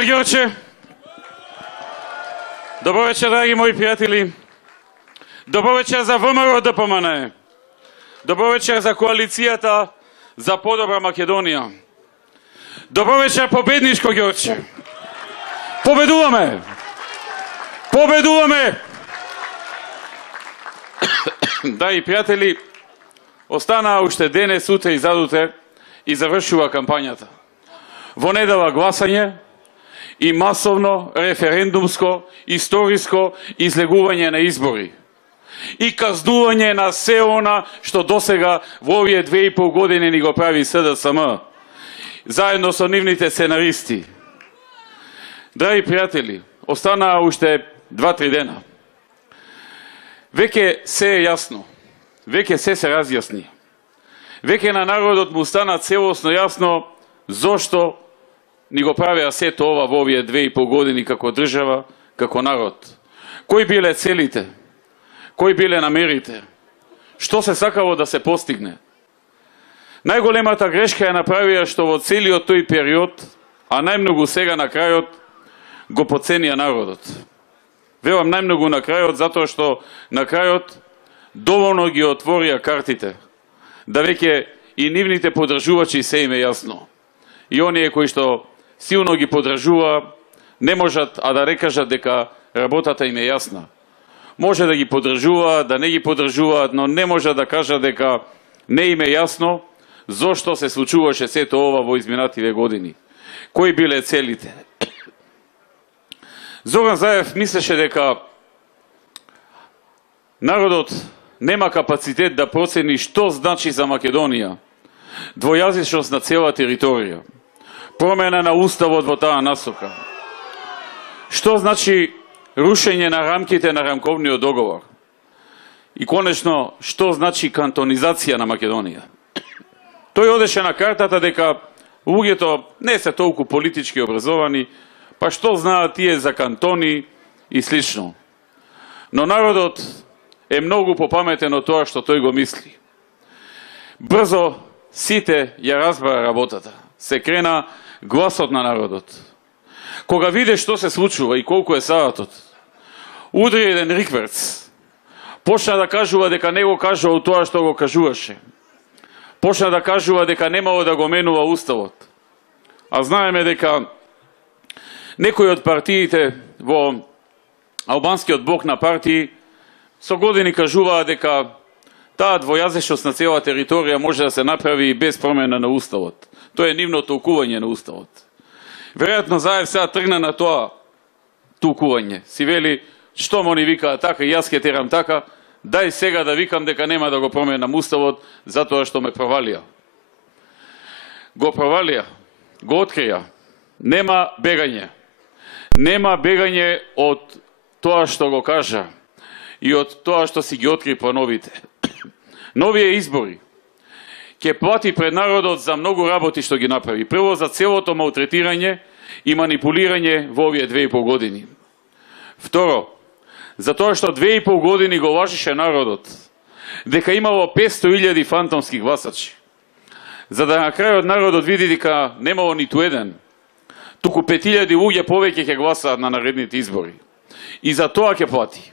вечер, Георче. Добро вечер, драги мои приятели. Добро вечер за ВМРО ДПМН. Добро вечер за коалицијата за подобра Македонија. Добро вечер, победничко, Георче. Победуваме! Победуваме! Драги пријатели, останаа уште денес, утре и задутре и завршува кампањата. Во недела гласање и масовно референдумско, историско излегување на избори. И казнување на се она што досега во овие 2,5 години ни го прави СДСМ, заедно со нивните сценаристи. Драги пријатели, останаа уште 2-3 дена. Веќе се е јасно, веќе се разјасни. Веќе на народот му стана целосно јасно зошто ни го правеа сето ова во овие 2,5 години како држава, како народ. Кои биле целите? Кои биле намерите? Што се сакало да се постигне? Најголемата грешка ја направија што во целиот тој период, а најмногу сега на крајот, го поценија народот. Велам најмногу на крајот, затоа што на крајот доволно ги отворија картите, да веќе и нивните подржувачи се им е јасно. И оние кои што силно ги подржува, не можат а да рекажат дека работата им е јасна. Може да ги подржуваат, да не ги подржуваат, но не може да кажат дека не им е јасно зошто се случуваше сето ова во изминативе години. Кои биле целите? Зоран Заев мислеше дека народот нема капацитет да процени што значи за Македонија двојазичност на цела територија, промена на уставот во таа насока. Што значи рушење на рамките на рамковниот договор? И конечно, што значи кантонизација на Македонија? Тој одеше на картата дека луѓето не се толку политички образовани, па што знаат тие за кантони и слично. Но народот е многу попаметен од тоа што тој го мисли. Брзо сите ја разбара работата. Се крена гласот на народот. Кога виде што се случува и колку е саатот, удри еден рикверц. Почна да кажува дека не го кажува тоа што го кажуваше. Почна да кажува дека немало да го менува уставот. А знаеме дека некои од партиите во албанскиот блок на партии со години кажуваа дека таа двојазичност на цела територија може да се направи и без промена на уставот. Тоа е нивно толкување на уставот. Веројатно Заев сега тргна на тоа толкување. Си вели, што мо ни викаа така, и јас ќе терам така, дај сега да викам дека нема да го променам уставот, затоа што ме провалија. Го провалија, го открија. Нема бегање. Нема бегање од тоа што го кажа и од тоа што си ги откри плановите. Новие избори ќе плати пред народот за многу работи што ги направи. Прво за целото малтретирање и манипулирање во овие 2,5 години. Второ, за тоа што 2,5 години го лажеше народот дека имало 500.000 фантомски гласачи. За да на крајот народот види дека немало ниту еден, туку 5.000 луѓе повеќе ќе гласаат на наредните избори. И за тоа ќе плати.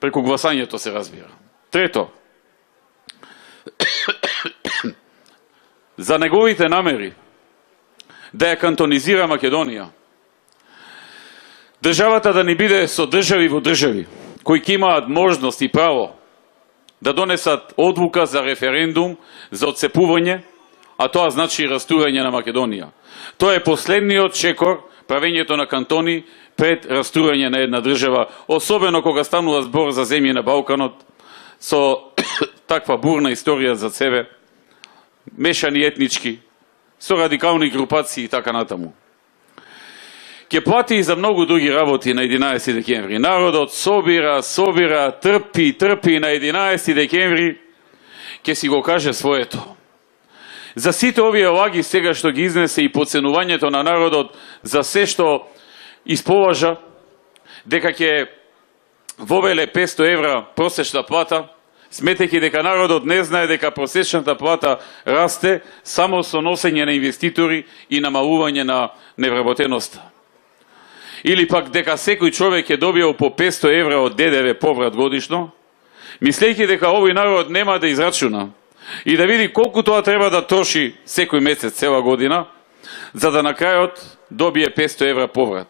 Преку гласањето се разбира. Трето, за неговите намери да ја кантонизира Македонија. Државата да не биде со држави во држави, кои ќе имаат можност и право да донесат одлука за референдум за отцепување, а тоа значи растурање на Македонија. Тоа е последниот чекор, правењето на кантони пред растурање на една држава, особено кога станува збор за земји на Балканот, со таква бурна историја за себе, мешани етнички, со радикални групации и така натаму. Ке плати и за многу други работи на 11 декември. Народот собира, трпи на 11 декември, ке си го каже своето. За сите овие лаги сега што ги изнесе и поценувањето на народот за се што исполажа, дека ќе вовеле 500 евра просечна плата, сметејќи дека народот не знае дека просечната плата расте само со носење на инвеститори и намалување на невработеноста. или пак дека секој човек е добиал по 500 евра од ДДВ поврат годишно, мислејќи дека овој народ нема да израчуна и да види колку тоа треба да троши секој месец, цела година, за да на крајот добие 500 евра поврат.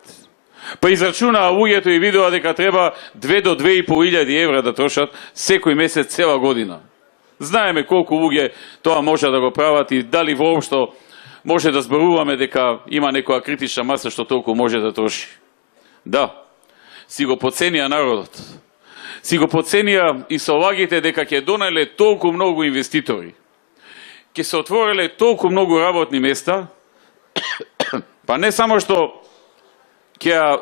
Па израчунаа луѓето и видоа дека треба 2 до 2.500 евра да трошат секој месец, цела година. Знаеме колку луѓе тоа може да го прават и дали воопшто може да зборуваме дека има некоја критична маса што толку може да троши. Да, си го поценија народот. Си го поценија и со лагите дека ќе донеле толку многу инвеститори. Ќе се отвореле толку многу работни места, па не само што ќе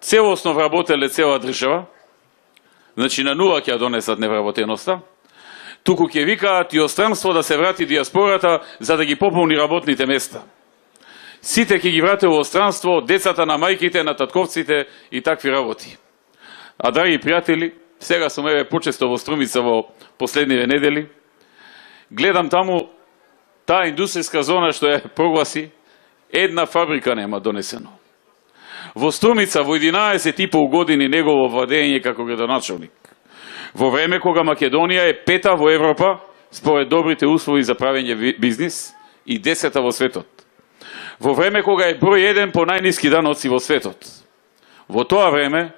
целосно вработеле цела држава, значи на нула ќе донесат невработеноста, туку ќе викаат и од странство да се врати диаспората за да ги пополни работните места. Сите ќе ги врате во странство, децата на мајките, на татковците и такви работи. А драги пријатели, сега сум еве почесто во Струмица во последниве недели, гледам таму таа индустријска зона што ја прогласи, една фабрика нема донесено. Во Струмица во 11,5 години негово владење како градоначалник. Во време кога Македонија е 5-та во Европа според добрите услови за правење бизнис и 10-та во светот. Во време кога е број 1 по најниски даноци во светот. Во тоа време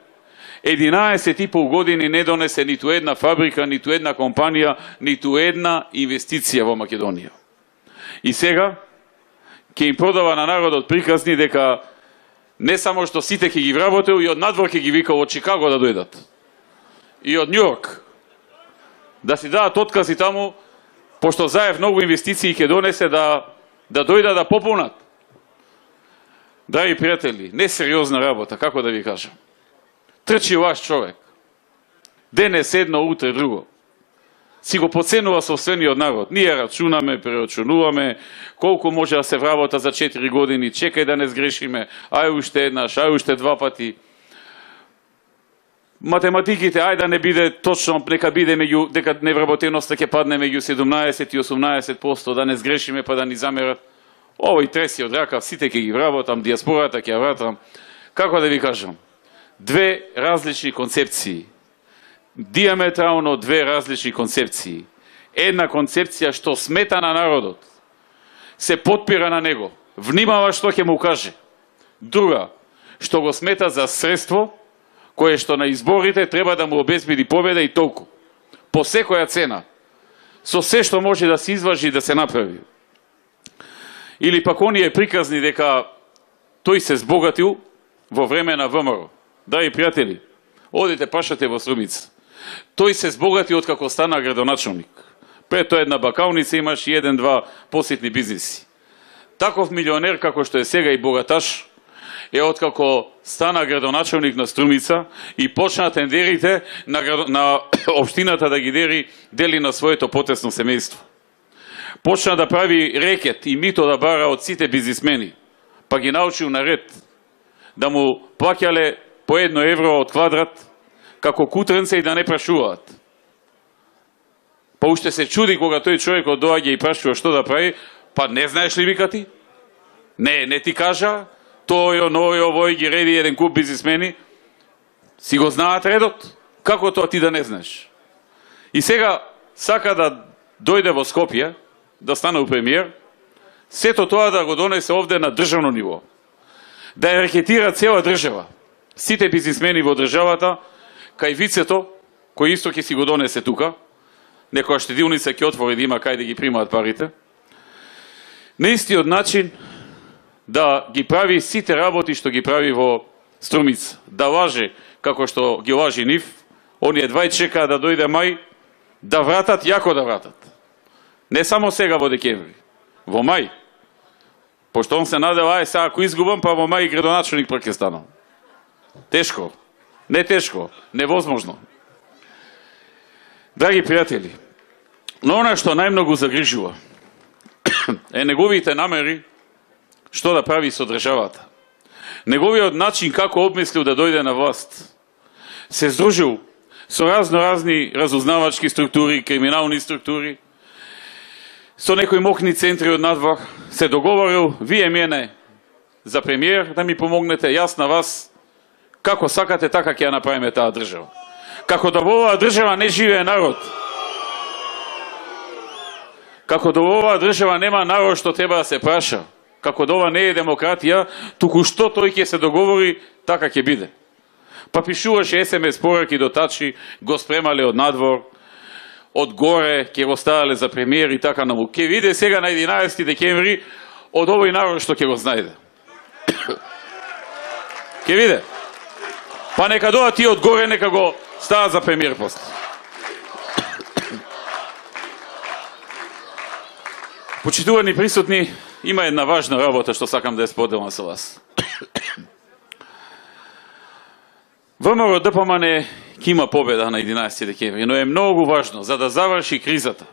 11,5 години не донесе ниту една фабрика, ниту една компанија, ниту една инвестиција во Македонија. И сега ќе им продава на народот приказни дека не само што сите ќе ги вработел, и од надвор ќе ги викал од Чикаго да дојдат. И од Њујорк. Да си дадат откази таму, пошто заев многу инвестиции ќе донесе да дојдат да пополнат. Драги пријатели, несериозна работа, како да ви кажам. Трчи лаш човек. Денес едно, утре друго. Си го поценува собствениот народ. Ние рачунаме, прерачунуваме, колку може да се вработа за 4 години, чекај да не сгрешиме, ај уште еднаш, ај уште 2 пати. Математиките, ај да не биде точно, нека биде дека невработеноста ќе падне меѓу 17 и 18%, да не сгрешиме па да ни замерат. Овој треси од рака, сите ќе ги вработам, диаспората ќе ја вратам. Како да ви кажам? Две различни концепции. Диаметрално две различни концепции. Една концепција што смета на народот, се потпира на него, внимава што ќе му каже. Друга, што го смета за средство, кое што на изборите треба да му обезбеди победа и толку. По секоја цена. Со се што може да се изважи и да се направи. Или пак оние приказни дека тој се збогатил во време на ВМРО. Драги пријатели, одите пашате во Струмица. Тој се збогати откако стана градоначалник. Пред тоа една бакалница имаш и 1-2 посетни бизниси. Таков милионер како што е сега и богаташ е откако стана градоначалник на Струмица и почна тендерите на општината да ги дели на своето потесно семејство. Почна да прави рекет и мито да бара од сите бизнисмени, па ги научил на ред да му плаќале по 1 евро од квадрат, како кутренце и да не прашуваат. Па уште се чуди кога тој човекот доаѓа и прашува што да прави, па не знаеш ли вика ти? Не ти кажа, тој, оној, овој ги реди еден куп бизнисмени, си го знаат редот, како тоа ти да не знаеш? И сега сака да дојде во Скопје, да стане премиер, сето тоа да го донесе овде на државно ниво. Да ја рекетира цела држава. Сите бизнисмени во државата, кај вицето, кој исто ќе си го донесе тука, некоја штедилница ќе отвори да има кај да ги примаат парите, на истиот начин да ги прави сите работи што ги прави во Струмица. Да лаже, како што ги лажи нив, оние двај чекаат да дојде мај, да вратат, јако да вратат. Не само сега во декември, во мај. Пошто он се надел, ај сега ако изгубам, па во мај градоначалник пак ќе станам. Тешко. Не тешко, невозможно. Драги пријатели, но она што најмногу загрижува е неговите намери што да прави со државата. Неговиот начин како обмислил да дојде на власт. Се здружил со разни разузнавачки структури, криминални структури, со некои мокни центри од надвор, се договорил, вие мене за премиер да ми помогнете, јас на вас Како сакате, така ќе ја направиме таа држава. Како да во оваа држава не живее народ. Како да во оваа држава нема народ што треба да се праша. Како да ова не е демократија, туку што тој ќе се договори, така ќе биде. Па пишуваше SMS пораки до Тачи, го спремале од надвор, од горе, ќе го ставале за премиер и така наму. Ке виде сега на 11 декември од овој народ што ќе го знајде. Ке виде. Па нека доа тие од горе, нека го стават за премиер после. Почитувани присутни, има една важна работа што сакам да ја споделам со вас. ВМРО ДПМН ќе има победа на 11 декември, но е многу важно за да заврши кризата,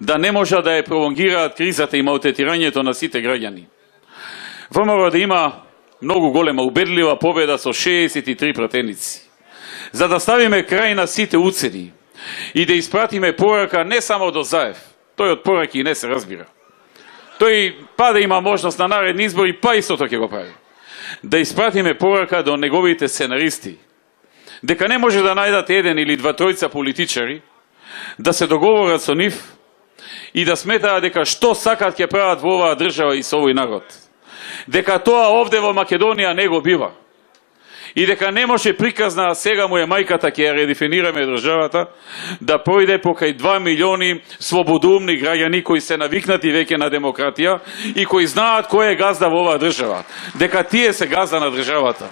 да не може да ја пролонгираат кризата и малтретирањето на сите граѓани. ВМРО да има многу голема убедлива победа со 63 пратеници, за да ставиме крај на сите уцени и да испратиме порака не само до Заев, тој од пораки не се разбира. Тој па да има можност на наредни избори, па истото ќе го прави. Да испратиме порака до неговите сценаристи, дека не може да најдат еден или два тројца политичари, да се договорат со нив и да сметаат дека што сакат ќе прават во оваа држава и со овој народ. Дека тоа овде во Македонија не го бива. И дека не може приказна, сега му е мајката, ќе ја редефинираме државата, да пројде покрај 2 милиони слободумни граѓани кои се навикнати веќе на демократија и кои знаат кој е газда во оваа држава. Дека тие се газда на државата.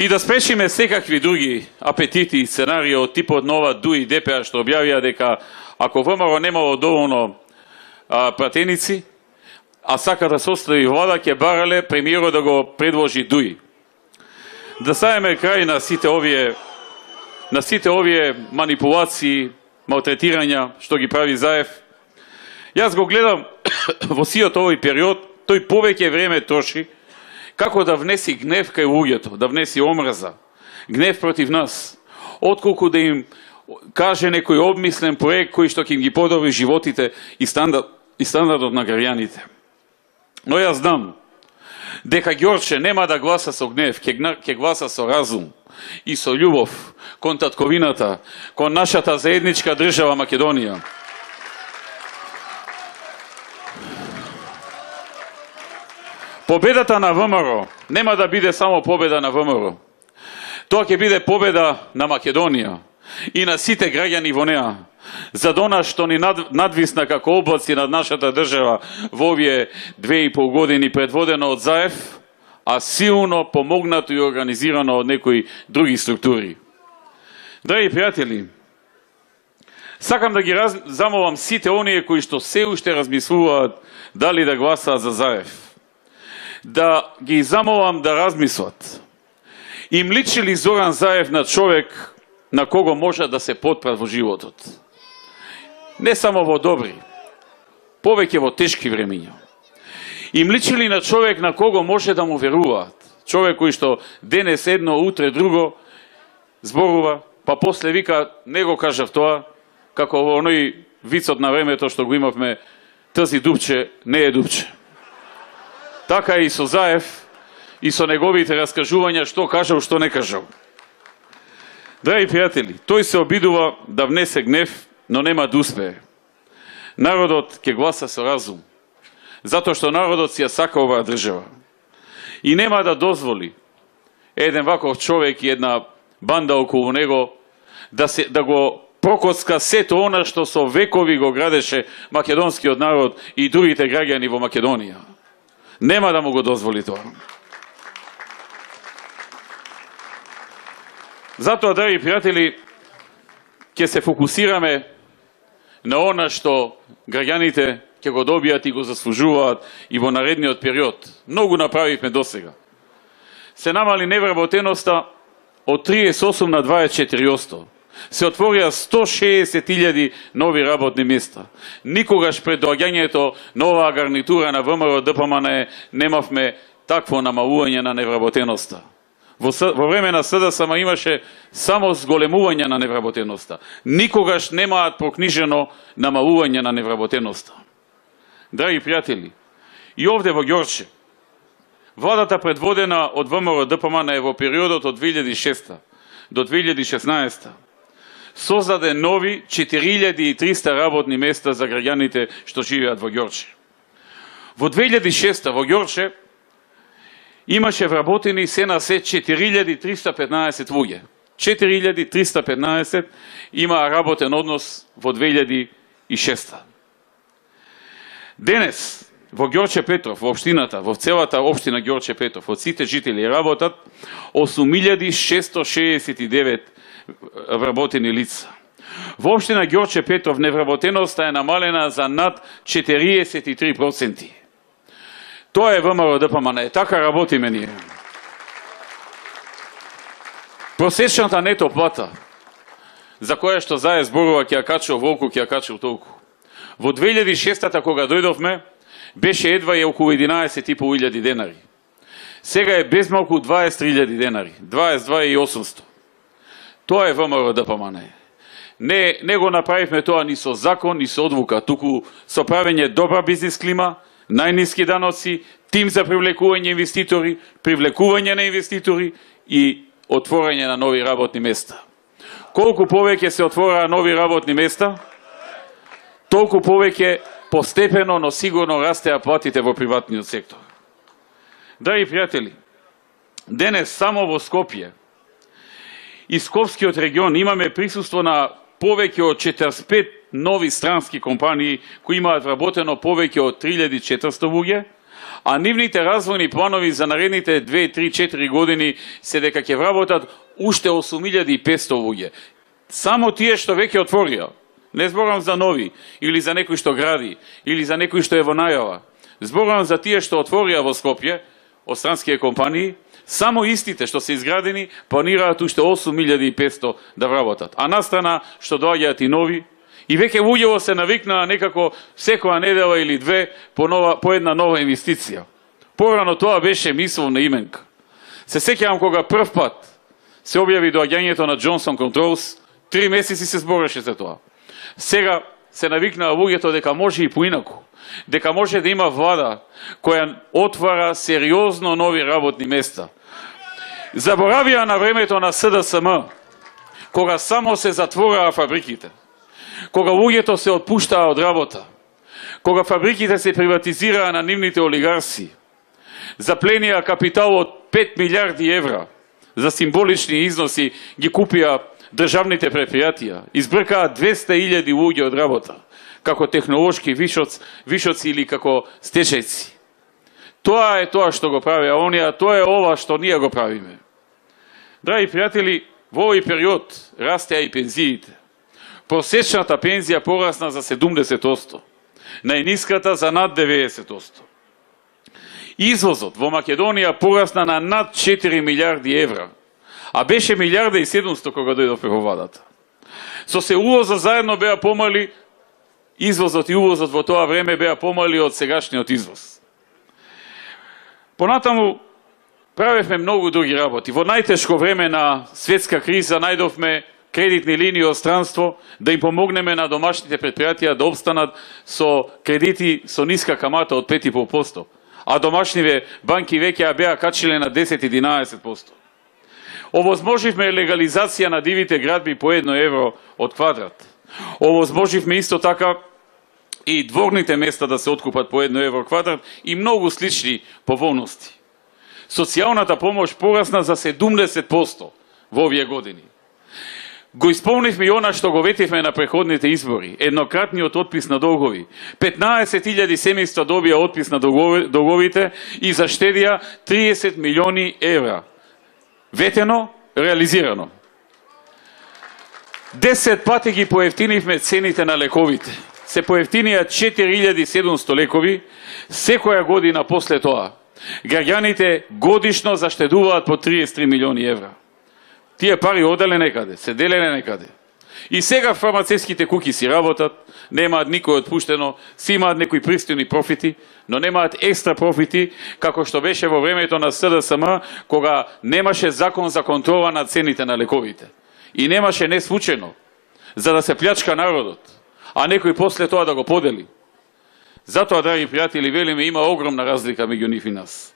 И да спрешиме секакви други апетити и сценарии од типот нова ДУ и ДПА што објавија дека ако ВМРО немало доволно пратеници, а сака да состави влада, ќе барале премиерот да го предложи ДУИ. Да ставиме крај на сите овие манипулации, малтретирања што ги прави Заев. Јас го гледам во сиот овој период, тој повеќе време троши како да внеси гнев кај луѓето, да внеси омраза, гнев против нас, отколку да им каже некој обмислен проект кој што ќе им ги подобри животите и стандардот на граѓаните. Но јас знам дека Ѓорче нема да гласа со гнев, ќе гласа со разум и со љубов кон татковината, кон нашата заедничка држава Македонија. Победата на ВМРО нема да биде само победа на ВМРО. Тоа ќе биде победа на Македонија и на сите граѓани во неа, за она што ни надвисна како облаци над нашата држава во овие 2,5 години предводено од Заев, а силно помогнато и организирано од некои други структури. Драги пријатели, сакам да ги замолам сите оние кои што се уште размислуваат дали да гласаат за Заев, да ги замолам да размислат. Им личи ли Зоран Заев на човек на кого може да се потпрат во животот? Не само во добри, повеќе во тешки времиња. Им личи ли на човек на кого може да му веруваат? Човек кој што денес едно, утре друго зборува, па после вика, не го кажав тоа, како во оној вицот на времето што го имавме, тази дупче не е дупче. Така и со Заев и со неговите раскажувања што кажал, што не кажал. Драги пријатели, тој се обидува да внесе гнев, но нема да успее. Народот ќе гласа со разум, затоа што народот си ја сака оваа држава. И нема да дозволи еден ваков човек и една банда околу него да го прокоцка сето она што со векови го градеше македонскиот народ и другите граѓани во Македонија. Нема да му го дозволи тоа. Затоа, драги пријатели, ќе се фокусираме на она што граѓаните ќе го добијат и го заслужуваат и во наредниот период. Многу направивме досега. Се намали невработеноста од 38 на 24%. Се отворија 160.000 нови работни места. Никогаш пред доаѓањето на оваа гарнитура на ВМРО ДПМН немавме такво намалување на невработеноста. Во време на СДСМ имаше само зголемување на невработеноста. Никогаш немаат прокнижено намалување на невработеноста. Драги пријатели, и овде во Ѓорче, владата предводена од ВМРО-ДПМН во периодот од 2006 до 2016 создаде нови 4300 работни места за граѓаните што живеат во Ѓорче. Во 2006 во Ѓорче имаше вработени се на се 4315 луѓе. 4315 има работен однос во 2006. Денес во Ѓорче Петров, во општината, во целата општина Ѓорче Петров, од сите жители работат 8669 вработени лица. Во општина Ѓорче Петров невработеноста е намалена за над 43%. Тоа е ВМРО-ДПМН, така работиме ние. Просечната нето плата, за која што зае зборува ќе ја качува волку, ќе ја качува толку. Во 2006 кога дојдовме, беше едва и околу 11.500 денари. Сега е без малку 23.000 денари, 22.800. Тоа е ВМРО-ДПМН. Не го направивме тоа ни со закон, ни со одлука, туку со правење добра бизнис клима, најниски даноци, тим за привлекување инвеститори, привлекување на инвеститори и отворање на нови работни места. Колку повеќе се отвораа нови работни места, толку повеќе постепено, но сигурно растеа платите во приватниот сектор. Драги пријатели, денес само во Скопје и Скопскиот регион имаме присуство на повеќе од 45 нови странски компании кои имаат вработено повеќе од 3400 луѓе, а нивните развојни планови за наредните 2, 3, 4 години се дека ќе вработат уште 8500 луѓе. Само тие што веќе отворија. Не зборам за нови, или за некој што гради, или за некој што е во најава. Зборам за тие што отворија во Скопје, од странските компании, само истите што се изградени планираат уште 8500 да вработат. А настрана што доаѓаат и нови, и веќе луѓето се навикнаа некако секоја недела или две по една нова инвестиција. Порано тоа беше мисловна именка. Се сеќавам кога прв пат се објави доаѓањето на Johnson Controls, 3 месеци се збореше за тоа. Сега се навикнаа луѓето дека може и поинаку, дека може да има влада која отвара сериозно нови работни места. Заборавија на времето на СДСМ, кога само се затвораа фабриките, кога луѓето се отпуштаа од работа, кога фабриките се приватизираа на нивните олигарси, запленија капитал од 5 милиарди евра, за символични износи ги купија државните предпријатија, избркаа 200.000 луѓе од работа, како технолошки вишоци или како стечајци. Тоа е тоа што го правеа оние, тоа е ова што ние го правиме. Драги пријатели, во овој период растеа и пензиите. Просечната пензија порасна за 70%, најниската за над 90%. Извозот во Македонија порасна на над 4 милиарди евра, а беше 1.700.000 кога дојдовме во владата. Со се увозот заедно беа помали, извозот и увозот во тоа време беа помали од сегашниот извоз. Понатаму правевме многу други работи. Во најтешко време на светска криза најдовме кредитни линии од странство да им помогнеме на домашните предпријатија да обстанат со кредити со ниска камата од 5,5%, а домашниве банки веќе беа качиле на 10-11%. Овозможивме легализација на дивите градби по 1 евро од квадрат. Овозможивме исто така и дворните места да се откупат по 1 евро квадрат и многу слични поволности. Социјалната помош порасна за 70% во овие години. Го исполнивме и она што го ветивме на преходните избори, еднократниот отпис на долгови. 15.000 семејства добија отпис на долговите и заштедија 30 милиони евра. Ветено, реализирано. 10 пати ги поевтинивме цените на лековите. Се поевтинија 4700 лекови секоја година после тоа. Граѓаните годишно заштедуваат по 33 милиони евра. Тие пари оделе некаде, се делеле некаде. И сега фармацевските куки си работат, немаат никој отпуштено, си имаат некои пристојни профити, но немаат екстра профити, како што беше во времето на СДСМ, кога немаше закон за контрола на цените на лековите. И немаше не случајно, за да се плячка народот, а некој после тоа да го подели. Затоа, драги пријатели, велиме, има огромна разлика меѓу нив и нас.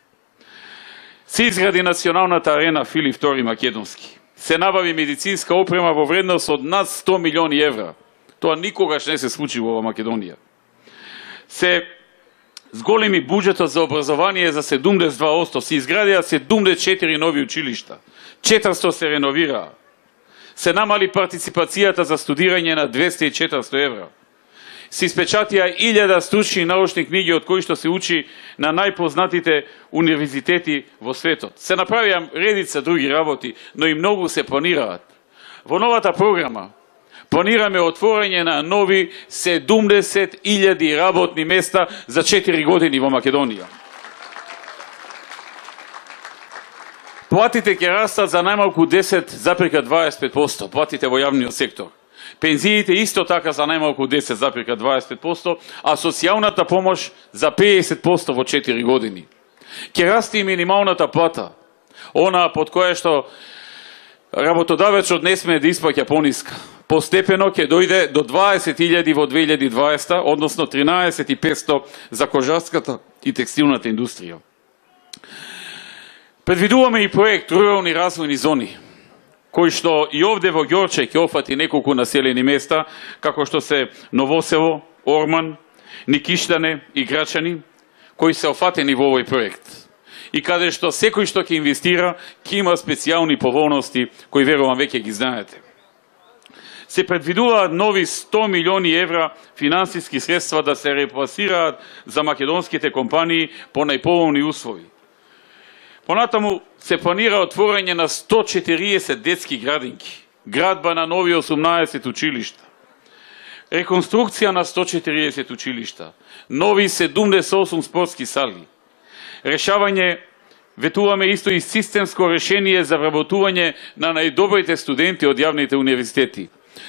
Се изгради националната арена Филип II Македонски. Се набави медицинска опрема во вредност од над 100 милиони евра. Тоа никогаш не се случило во Македонија. Се зголеми буџетот за образование за 72%, се изградија 74 нови училишта, 400 се реновираа. Се намали партиципацијата за студирање на 200 и 400 евра. Се испечатија 1000 стручни научни книги од кои што се учи на најпознатите универзитети во светот. Се направија редица други работи, но и многу се планираат. Во новата програма планираме отворање на нови 70.000 работни места за 4 години во Македонија. Платите ќе растат за најмалку 10,25%, платите во јавниот сектор. Пензиите исто така за најмалку 10,25%, а социјалната помош за 50% во 4 години. Ќе расте и минималната плата, она под која што работодавецот не сме да исплаќа пониска. Постепено ќе дојде до 20.000 во 2020, односно 13.500 за кожарската и текстилната индустрија. Предвидуваме и проект рурални развојни зони, кој што и овде во Ѓорче ќе офати неколку населени места, како што се Новосело, Орман, Никиштане и Грачани, кои се офатени во овој проект. И каде што секој што ќе инвестира, ќе има специјални поволности, кои верувам веќе ги знаете. Се предвидуваат нови 100 милиони евра финансиски средства да се репласираат за македонските компании по најповолни услови. Понатаму се планира отворање на 140 детски градинки, градба на нови 18 училишта, реконструкција на 140 училишта, нови 78 спортски сали, решавање, ветуваме исто и системско решение за вработување на најдобрите студенти од јавните универзитети.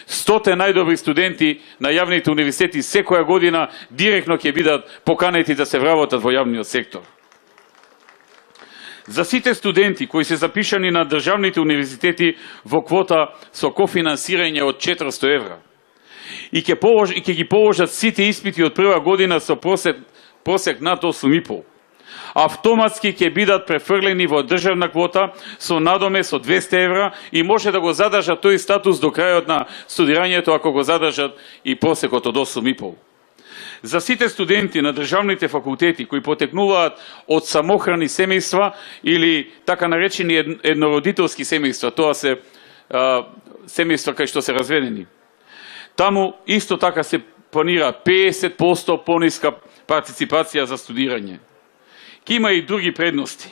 100 најдобри студенти на јавните универзитети секоја година директно ќе бидат поканети да се вработат во јавниот сектор. За сите студенти кои се запишани на државните универзитети во квота со кофинансирање од 400 евра и ќе ги положат сите испити од прва година со просек над 8,5. Автоматски ќе бидат префрлени во државна квота со надомес од 200 евра и може да го задржат тој статус до крајот на студирањето ако го задржат и просекот од 8,5. За сите студенти на државните факултети кои потекнуваат од самохрани семејства или така наречени еднородителски семејства, тоа се семејства кај што се разведени. Таму исто така се планира 50% пониска партиципација за студирање. Ке има и други предности.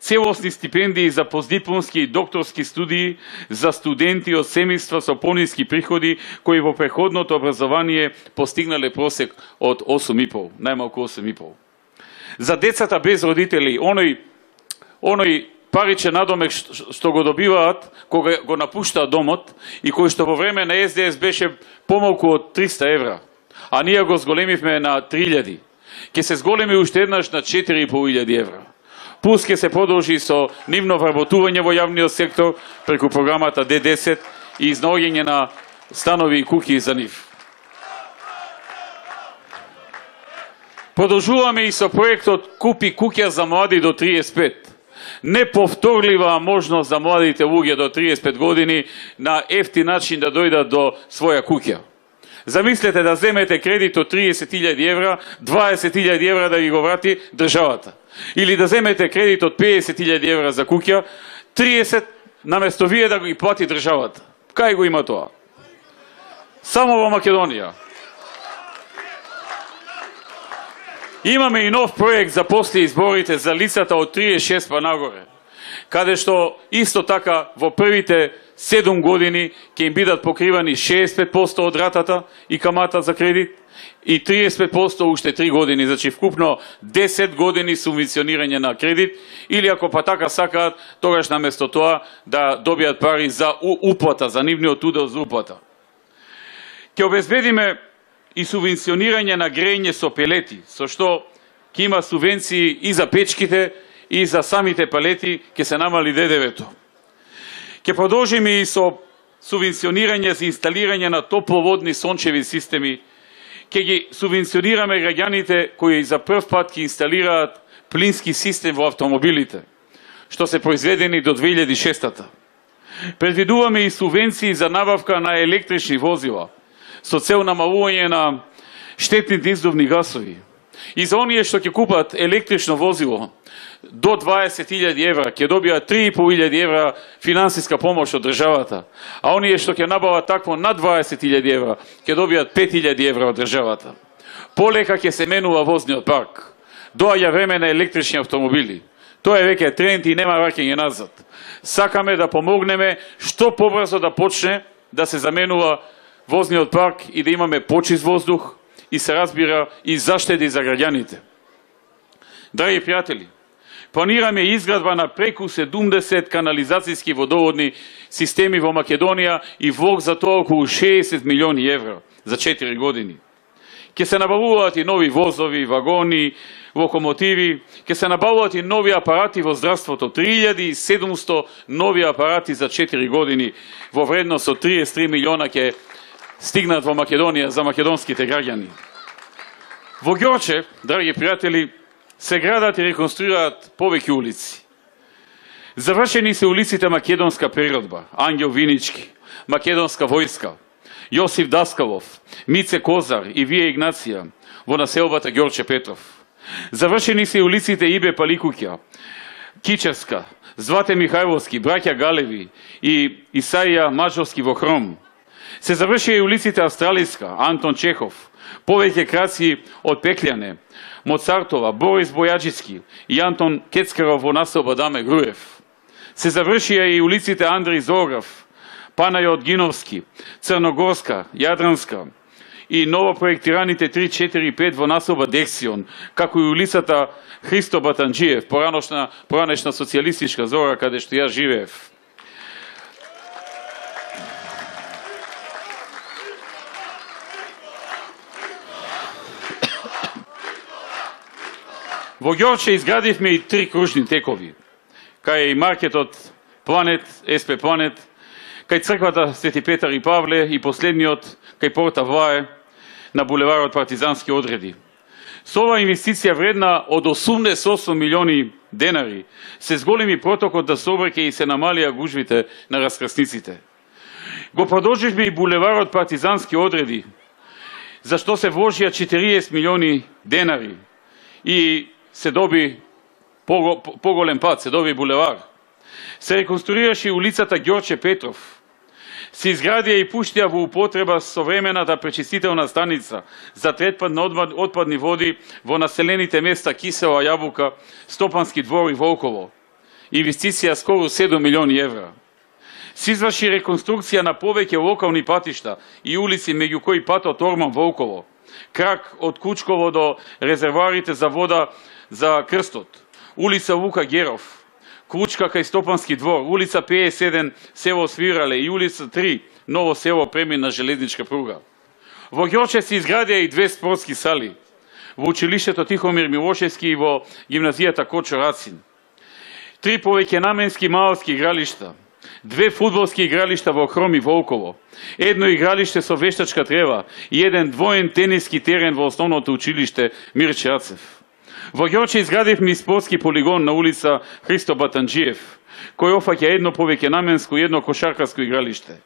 Целосни стипендии за постдипломски и докторски студии за студенти од семејства со пониски приходи кои во преходното образование постигнале просек од 8,5, најмалку 8,5. За децата без родители, оној паричен надомек што го добиваат кога го напуштаат домот и кој што во време на СДС беше помалку од 300 евра, а ние го зголемивме на 3.000, ќе се зголеми уште еднаш на 4.500 евра. Плюс ќе се продолжи со нивно вработување во јавниот сектор преку програмата Д10 и изнаоѓање на станови и куќи за нив. Продолжуваме и со проектот Купи куќа за млади до 35. Неповторлива можност за младите луѓе до 35 години на ефтин начин да дојдат до своја куќа. Замислете да земете кредит од 30.000 евра, 20.000 евра да ги го врати државата. Или да земете кредит од 50.000 евра за куќа, 30 наместо вие да ги плати државата. Кај го има тоа? Само во Македонија. Имаме и нов проект за после изборите за лицата од 36 па нагоре, каде што исто така во првите 7 години ќе им бидат покривани 65% од ратата и камата за кредит и 35% уште 3 години, значи вкупно 10 години субвенционирање на кредит, или ако па така сакаат, тогаш наместо тоа да добијат пари за уплата, за нивниот удел за уплата. Ќе обезбедиме и субвенционирање на грејење со пелети, со што ќе има субвенции и за печките, и за самите палети, ќе се намали ДДВ-то. Ќе продолжиме и со субвенционирање за инсталирање на топловодни сончеви системи, ќе ги субвенционираме граѓаните кои за прв пат ќе инсталираат плински систем во автомобилите, што се произведени до 2006. Предвидуваме и субвенции за набавка на електрични возила, со цел намалување на штетните издувни гасови. И за оние што ќе купат електрично возило до 20.000 евра, ќе добијат 3.500 евра финансиска помош од државата, а оние што ќе набават такво над 20.000 евра, ќе добијат 5.000 евра од државата. Полека ќе се менува возниот парк. Доаѓа време на електрични автомобили. Тоа е веќе тренд и нема враќање назад. Сакаме да помогнеме што побрзо да почне да се заменува возниот парк и да имаме почист воздух и се разбира и заштеди за граѓаните. Драги пријатели, планираме изградба на преку 70 канализацијски водоводни системи во Македонија и влог за тоа околу 60 милиони евра за 4 години. Ќе се набавуваат и нови возови, вагони, локомотиви, ќе се набавуваат и нови апарати во здравството, 3700 нови апарати за 4 години во вредност од 33 милиона ќе стигнат во Македонија за македонските граѓани. Во Ѓорче, драги пријатели, се градат и реконструираат повеќе улици. Завршени се улиците Македонска природба, Ангел Винички, Македонска војска, Јосиф Даскалов, Мице Козар и Вија Игнација во населбата Ѓорче Петров. Завршени се улиците Ибе Паликуќа, Кичевска, Звате Михајловски, браќа Галеви и Исаија Маджовски во Хром. Се завршија и улиците Австралиска, Антон Чехов, повеќе краци од Пеклјане, Моцартова, Борис Бојаджиски и Антон Кецкаров во населба Даме Груев. Се завршија и улиците Андреј Зограф, Панајот Гиновски, Црногорска, Јадранска и новопроектираните 3, 4 и 5 во населба Дексион, како и улицата Христо Батанџиев, поранешна социјалистичка зора каде што ја живеев. Во Ѓорче изградивме и 3 кружни текови, кај маркетот Планет, СП Планет, кај црквата Свети Петар и Павле и последниот кај порта Влае на булеварот Партизански одреди. Со оваа инвестиција вредна од 88 милиони денари се зголеми протокот да собреке и се намалија гужвите на раскрсниците. Го продолживме и булеварот Партизански одреди, за што се вложија 40 милиони денари и се доби поголем пат, се доби булевар. Се реконструираше и улицата Ѓорче Петров. Се изградија и пуштија во употреба современата пречистителна станица за третман на отпадни води во населените места Кисела, Јабука, Стопански двор и Волково. Инвестиција скоро 7 милиони евра. Се изврши реконструкција на повеќе локални патишта и улици, меѓу кои патот Орман Волково, крак од Кучково до резервоарите за вода за Крстот, улица Лука Геров, Клучка кај Стопански двор, улица 57 село Свирале и улица 3 ново село премина железничка пруга. Во Ѓорче се изградија и 2 спортски сали, во училиштето Тихомир Милошевски и во гимназијата Кочо Рацин. 3 повеќе наменски малски игралишта, 2 фудбалски игралишта во Хром и Волково, 1 игралиште со вештачка трева и 1 двоен тениски терен во основното училиште Мирче Ацев. Во Ѓорче изградивме и спортски полигон на улица Христо Батанџиев, кој офаќа 1 повеќе наменско и 1 кошаркарско игралиште.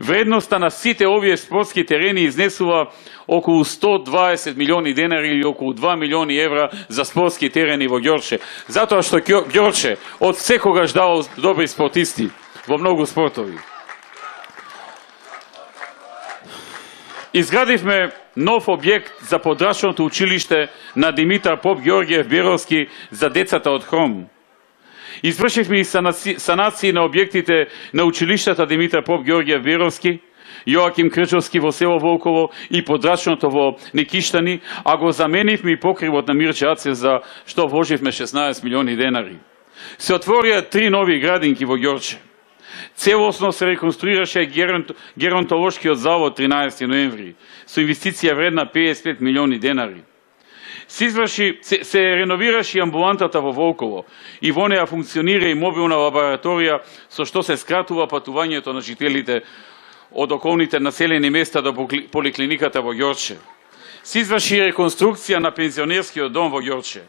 Вредноста на сите овие спортски терени изнесува околу 120 милиони денари или околу 2 милиони евра за спортски терени во Ѓорче, затоа што Ѓорче од секогаш дало добри спортисти во многу спортови. Изградивме нов објект за подрачното училиште на Димитар Поп Ѓорѓиев Беровски за децата од Хром. Извршивме и санации на објектите на училиштата Димитар Поп Ѓорѓиев Беровски, Јоаким Крчовски во село Волково и подрачното во Некиштани, а го заменивме и покривот на Мирче Ацев за што вложивме 16 милиони денари. Се отворија 3 нови градинки во Ѓорче. Целосно се реконструираше геронтолошкиот завод 13. ноември со инвестиција вредна 55 милиони денари. Се реновираше амбулантата во Волково и во неа функционира и мобилна лабораторија со што се скратува патувањето на жителите од околните населени места до поликлиниката во Ѓорче. Се изврши реконструкција на пензионерскиот дом во Ѓорче.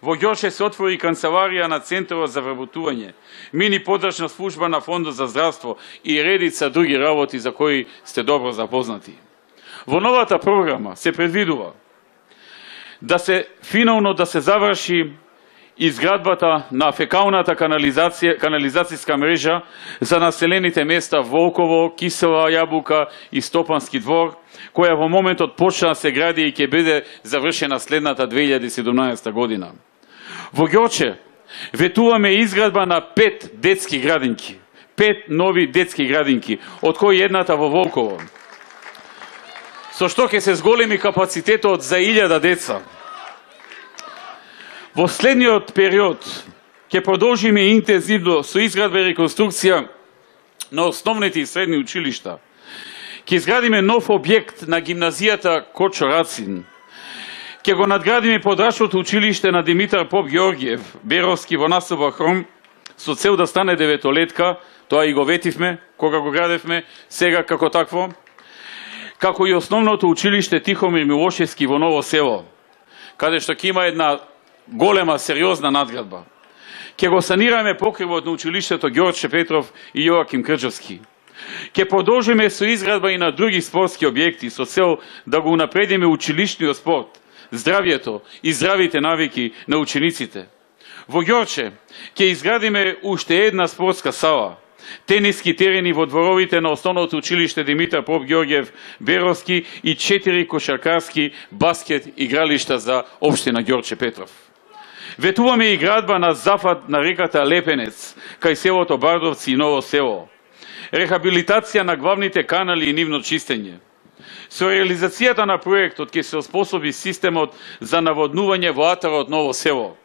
Во Ѓорче се отвори канцеларија на Центарот за вработување, мини подрачна служба на Фондот за здравство и редица други работи за кои сте добро запознати. Во новата програма се предвидува финално да се заврши изградбата на фекалната канализацијска мрежа за населените места Волково, Кисела Јабука и Стопански двор, која во моментот почна да се гради и ќе биде завршена следната 2017 година. Во Ѓорче ветуваме изградба на 5 детски градинки, 5 нови детски градинки, од кои едната во Волково, со што ќе се зголеми капацитетот за 1000 деца. Во следниот период ќе продолжиме интензивно со изградба и реконструкција на основните и средни училишта. Ќе изградиме нов објект на гимназијата Кочо Рацин. Ќе го надградиме подрачното училиште на Димитар Поп Георгиев, Беровски во населба Хром, со цел да стане деветолетка, тоа и го ветивме кога го градевме, сега како такво, како и основното училиште Тихомир Милошевски во Ново село, каде што ќе има една голема, сериозна надградба. Ќе го санираме покривот на училиштето Ѓорче Петров и Јоаким Крџевски. Ќе продолжиме со изградба и на други спортски објекти со цел да го унапредиме училишниот спорт, здравјето и здравите навики на учениците. Во Ѓорче ќе изградиме уште една спортска сала, тениски терени во дворовите на основното училиште Димитар Поп Георгиев Беровски и 4 кошаркарски баскет игралишта за општина Ѓорче Петров. Ветуваме и градба на зафат на реката Лепенец, кај селото Бардовци и Ново село. Рехабилитација на главните канали и нивно чистење. Со реализацијата на проектот ќе се оспособи системот за наводнување во атарот Ново село.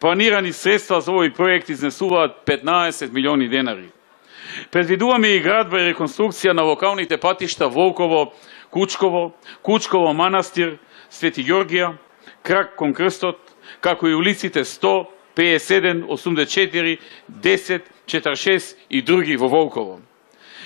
Планирани средства за овој проект изнесуваат 15 милиони денари. Предвидуваме и градба и реконструкција на локалните патишта Волково, Кучково, Кучково манастир, Свети Ѓоргија, Крак кон крстот, како и улиците 100, 57, 84, 10, 46 и други во Волково.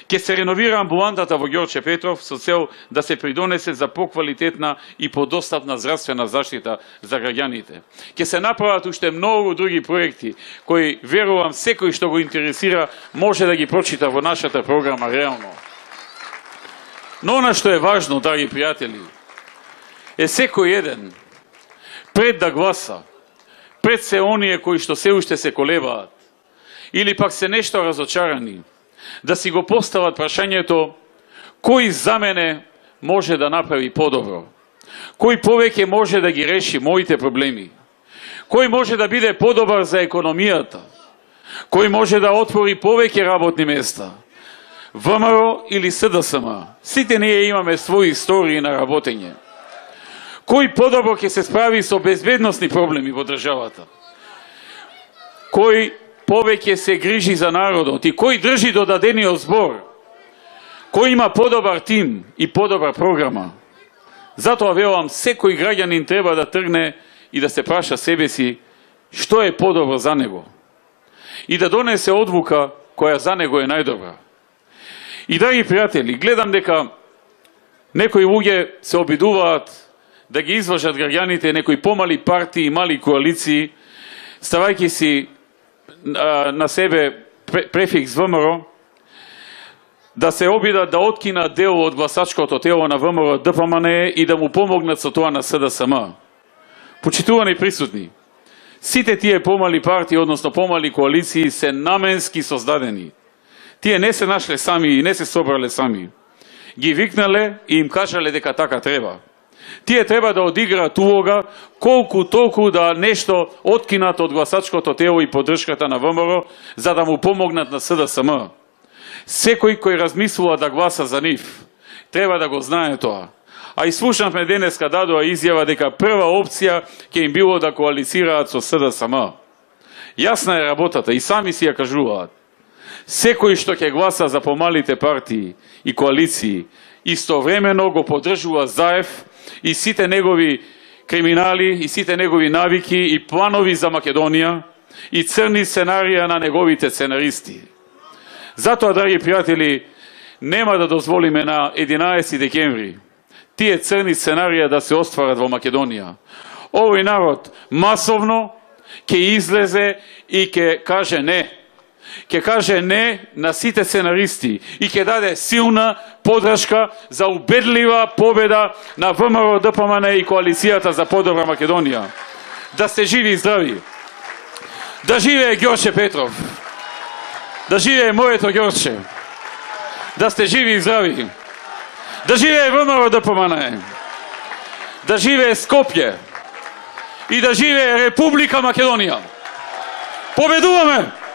Ќе се реновира амбулантата во Ѓорче Петров со цел да се придонесе за поквалитетна и подостапна здравствена заштита за граѓаните. Ќе се направат уште многу други проекти кои верувам секој што го интересира може да ги прочита во нашата програма реално. Но она што е важно, драги пријатели, е секој еден пред да гласа, пред се оние кои што се уште се колебаат или пак се нешто разочарани, да си го постават прашањето кој за мене може да направи подобро, кој повеќе може да ги реши моите проблеми, кој може да биде подобар за економијата, кој може да отвори повеќе работни места, ВМРО или СДСМ. Сите ние имаме своји истории на работење. Кој подобро ќе се справи со безбедносни проблеми во државата, кој повеќе се грижи за народот и кој држи до дадениот збор, кој има подобар тим и подобра програма. Затоа велам, секој граѓанин треба да тргне и да се праша себе си што е подобро за него и да донесе одлука која за него е најдобра. И драги пријатели, гледам дека некои луѓе се обидуваат да ги извршат граѓаните некои помали партии и мали коалиции, ставајќи си на себе префикс ВМРО, да се обидат да откинат дел од гласачкото тело на ВМРО ДПМН и да му помогнат со тоа на СДСМ. Почитувани присутни, сите тие помали партии, односно помали коалиции, се наменски создадени. Тие не се нашле сами и не се собрале сами. Ги викнале и им кажале дека така треба. Тие треба да одиграат улога колку толку да нешто откинат од гласачкото тело и поддршката на ВМРО, за да му помогнат на СДСМ. Секој кој размислува да гласа за нив, треба да го знае тоа. А и слушнавме денеска дадоа изјава дека прва опција ќе им било да коалицираат со СДСМ. Јасна е работата и сами си ја кажуваат. секој што ќе гласа за помалите партии и коалиции, истовремено го поддржува Заев и сите негови криминали, и сите негови навики и планови за Македонија, и црни сценарија на неговите сценаристи. Затоа, драги пријатели, нема да дозволиме на 11 декември тие црни сценарија да се остварат во Македонија. Овој народ масовно ќе излезе и ќе каже не. Ќе каже не на сите сценаристи и ќе даде силна поддршка за убедлива победа на ВМРО, ДПМН и коалицијата за подобра Македонија. Да сте живи и здрави. Да живее Ѓорче Петров. Да живее моето Ѓорче. Да сте живи и здрави. Да живее ВМРО, ДПМН. Да живее Скопје. И да живее Република Македонија. Победуваме!